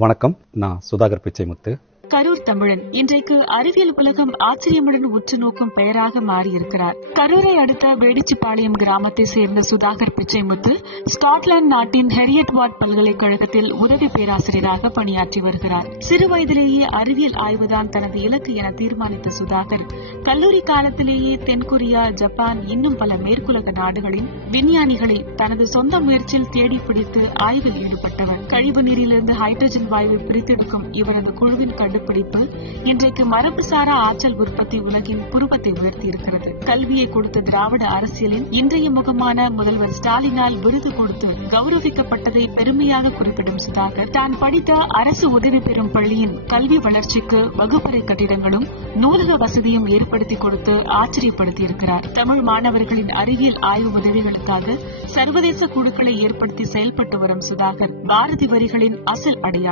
வணக்கம். நான் சுதாகர் பிச்சைமுத்து. கரூர் தமிழன் இன்றைக்கு அறிவியல் உலகம் ஆச்சரியமுடன் உற்று நோக்கும் பெயராக மாறியிருக்கிறார். கரூரை அடுத்த வேடிச்சிபாளையம் கிராமத்தை சேர்ந்த சுதாகர் பிச்சைமுத்து ஸ்காட்லாந்து நாட்டின் ஹெரியட்வார்ட் பல்கலைக்கழகத்தில் உதவி பேராசிரியராக பணியாற்றி வருகிறார். சிறு வயதிலேயே அறிவியல் ஆய்வுதான் தனது இலக்கு என தீர்மானித்த சுதாகர் கல்லூரி காலத்திலேயே தென்கொரியா, ஜப்பான் இன்னும் பல மேற்குலக நாடுகளின் விஞ்ஞானிகளை தனது சொந்த முயற்சியில் தேடி பிடித்து ஆய்வில் ஈடுபட்டவர். கழிவு நீரிலிருந்து ஹைட்ரஜன் வாயுவை பிரித்தெடுக்கும் இவரது குழுவின் கண்டுபிடிப்பு இன்றைக்கு மரபுசாரா ஆற்றல் உற்பத்தி உலகின் புருவத்தை உயர்த்தி இருக்கிறது. கல்வியை கொடுத்த திராவிட அரசியலின் இன்றைய முகமான முதல்வர் ஸ்டாலினால் விருது கொடுத்து கௌரவிக்கப்பட்டதை பெருமையாக குறிப்பிடும் சுதாகர் தான் படித்த அரசு உதவி பெறும் பள்ளியின் கல்வி வளர்ச்சிக்கு வகுப்பறை கட்டிடங்களும் நூலக வசதியும் ஏற்படுத்தி கொடுத்து ஆச்சரியப்படுத்தி இருக்கிறார். தமிழ் மாணவர்களின் அறிவியல் ஆய்வு உதவிகளுக்காக சர்வதேச குழுக்களை ஏற்படுத்தி செயல்பட்டு வரும் சுதாகர் பாரதி வரிகளின் அசல் அடையாளம்.